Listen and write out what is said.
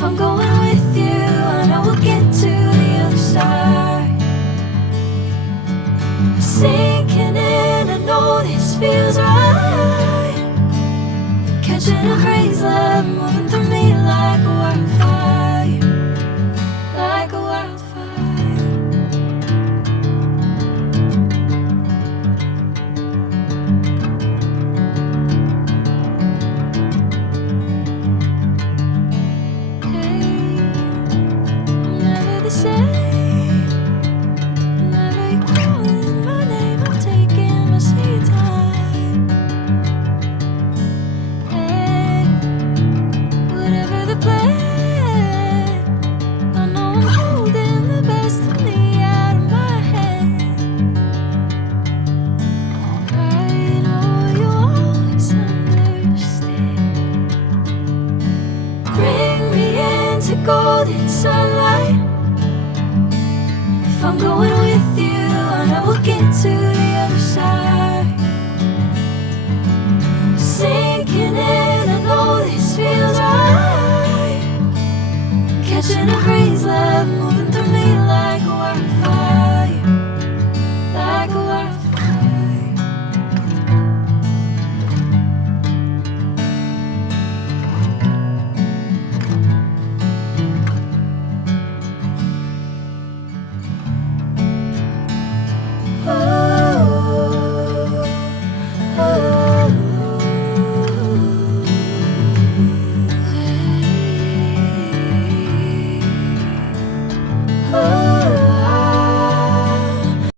If I'm going with you, I know we'll get to the other side. Sinking in, I know this feels right. Catching a crazy love, moving through me like a wildfire, like a wildfire. Hey, I'm never the same. Whenever you're calling my name, I'm taking my sweet time. Hey, whatever the plan, I know I'm holding the best of me out of my hand. I know you'll always understand. Bring me into golden sunlight. If I'm going with you, I know we'll get to the other side. Sinking in, I know this feels right.